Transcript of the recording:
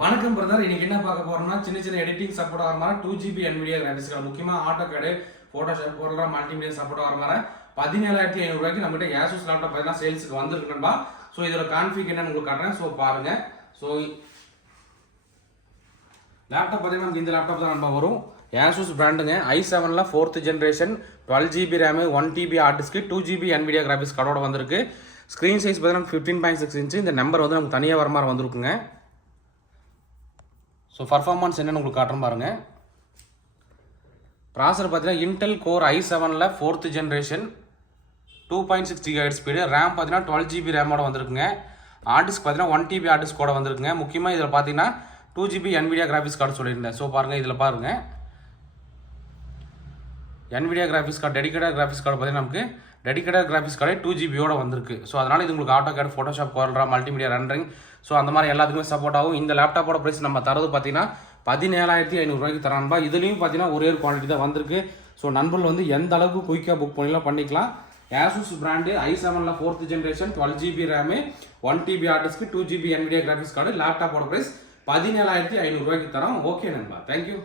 வணக்கம் பிரதர். இன்னைக்கு என்ன பார்க்க போறோம்னா சின்ன எடிட்டிங் சப்போர்ட் ஆகிற மாதிரி 2GB NVIDIA கிராபிக்ஸ் கார்டு, முக்கியமாக AutoCAD, Photoshop போடுற மல்டிமீடியா சப்போர்ட் ஆகிற மாதிரி 17,500 ரூபாய்க்கு நம்மகிட்ட ASUS லேப்டாப் பார்த்தீங்கன்னா சேல்ஸுக்கு வந்திருக்குன்பா. ஸோ இதோட கான்ஃபிக் என்னன்னு உங்களுக்கு காட்டுறேன். ஸோ பாருங்க. ஸோ லேப்டாப் பார்த்தீங்கன்னா நமக்கு இந்த லேப்டாப் தான் நம்ம வரும். ASUS பிராண்டுங்க. i7ல 4th ஜென்ரேஷன் 12GB RAM 1TB hard disk 2GB NVIDIA graphics கார்டோட வந்திருக்கு. ஸ்க்ரீன் சைஸ் பார்த்தீங்கன்னா 15.6 இன்ச்சு. இந்த நம்பர் வந்து நமக்கு தனியாக வர மாதிரி வந்திருக்குங்க. ஸோ பர்ஃபார்மன்ஸ் என்னென்னு உங்களுக்கு காட்டுறேன் பாருங்கள். ப்ராசர் பார்த்தீங்கன்னா இன்டெல் கோர் i7ல 4th generation 2.6 GHz speed. RAM பார்த்தீங்கன்னா 12GB ரேமோட வந்திருக்குங்க. ஹார்ட் டிஸ்க் பார்த்தீங்கன்னா 1TB ஹார்ட் டிஸ்க் கூட வந்திருக்குங்க. முக்கியமாக இதில் பார்த்தீங்கன்னா 2GB NVIDIA கிராபிக்ஸ் கார்டு சொல்லியிருந்தேன். ஸோ பாருங்கள், இதில் பாருங்கள் NVIDIA graphics card, dedicated graphics card பார்த்தீங்கன்னா நமக்கு டெடிகேட்டட் கிராபிக்ஸ் கார்டே 2GBயோட வந்திருக்கு. ஸோ அதனால் இது உங்களுக்கு AutoCAD, Photoshop, Corel, multimedia rendering, so அந்த மாதிரி எல்லாத்துக்குமே சப்போர்ட் ஆகும். இந்த லேப்டாப்போட ப்ரைஸ் நம்ம தரது பார்த்தீங்கன்னா 17,500 ரூபாய்க்கு தரான்பா. இதுலேயும் பார்த்தீங்கன்னா ஒரே ஒரு குவாலிட்டி தான் வந்திருக்கு. ஸோ நண்பர்கள் வந்து எந்த அளவுக்கு குயிக்காக புக் பண்ணிக்கலாம். ASUS பிராண்டு i7ல 4th ஜென்ரேஷன் 12GB RAM 1TB hard disk 2GB NVIDIA graphics card. லேப்டாப்போட ப்ரைஸ் 17,500 ரூபாய்க்கு தரோம். ஓகே நண்பா, தேங்க்யூ.